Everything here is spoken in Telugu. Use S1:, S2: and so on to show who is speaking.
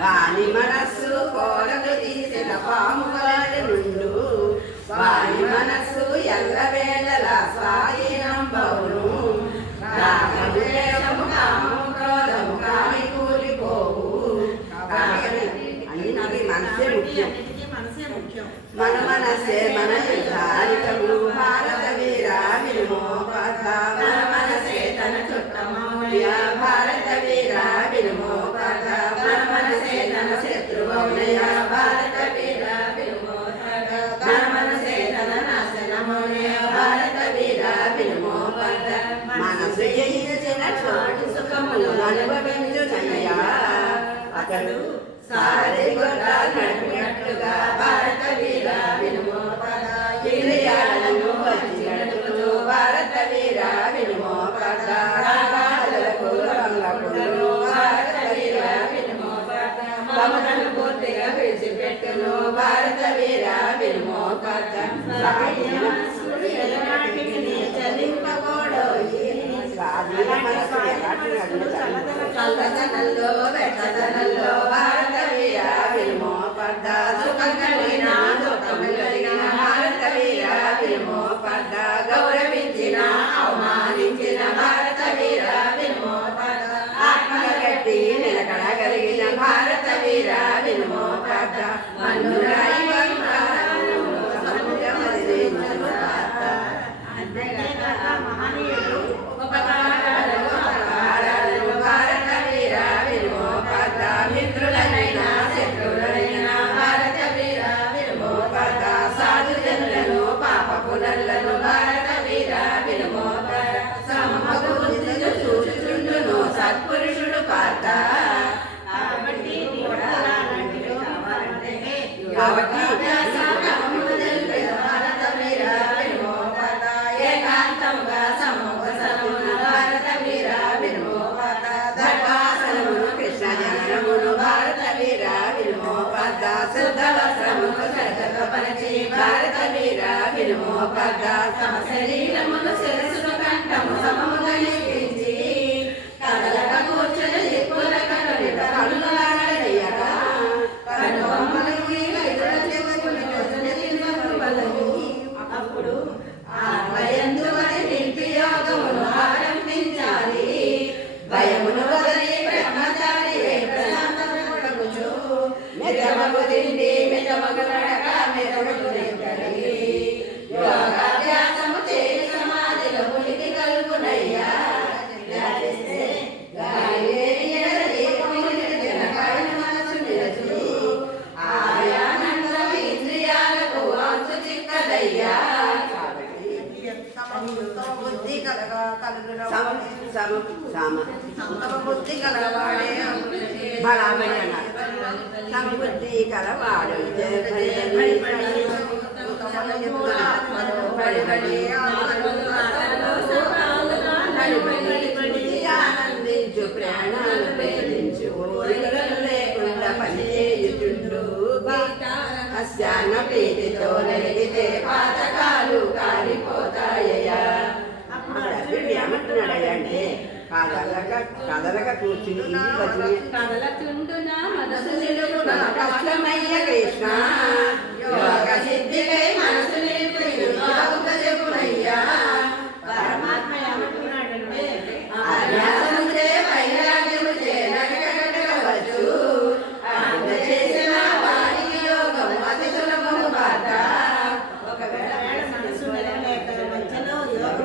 S1: వాని మనస్సు
S2: కోరలు తీసిన పాము నుండు.
S3: వాని మనస్సు
S2: ఎల్లవేళల సాగి నంబవును
S3: రాగద్వేషము
S1: కామము క్రోధము కామి కూలిపోవు.
S3: అని
S2: మనసే ముఖ్యం. మన మనసే మన యుద్ధారికము భారత వీరా విమోపత మన మనసే
S3: తన చుట్టమౌల్య
S1: భారత
S2: అనుభవించునయ్యా అతడు
S1: సారి గొర్రాలు నడిపినట్లుగా భారత వీర వినుమో గిరియాలను వచ్చినట్లు
S4: నల్లదనంలో
S1: వెట్టదనంలో భారత వీర వినుమోపద తమ శరీరమును శిరస్సును కంఠము సమముగా నిలిపించి కదలక కూర్చుని దిక్కులక నుడిత కళ్ళు ఆడలేయగా
S2: కనుబొమ్మలు
S3: ఇతర చెవులు అప్పుడు ఆ భయందు మరి నిర్వియోగమును
S1: ఆరంభించాలి భయమును వదిలి బ్రహ్మచారి ప్రశాంతముడు నిజమగు తిండి నిజమగు నడక మెదడు
S2: सम साम
S1: समबुद्धि कलवाड़े बड़ाबड़न समबुद्धि
S2: कलवाड़ जय भजनी बड़े
S1: बड़े ఆనందించు
S2: ప్రాణాలు ప్రేమించు లేకుండా పనిచేయుచుండు
S1: అస్యాన ప్రీతితో నలిగితే పాతకాలు కాలిపోతాయి
S2: కదలక కదలక కూర్చుని
S1: కదలతుండునా మనసు నిలుపున కష్టమయ్య కృష్ణ. యోగ సిద్ధికై మనసు నిలుపునయ్యా పరమాత్మ ఏమంటున్నాడంటే అభ్యాసముదే వైరాగ్యము చేరగలగవచ్చు అంత చేసిన వారికి యోగము అతి సులభము బాధ ఒకవేళ మనసు నిలలేక వచ్చలో
S4: యోగ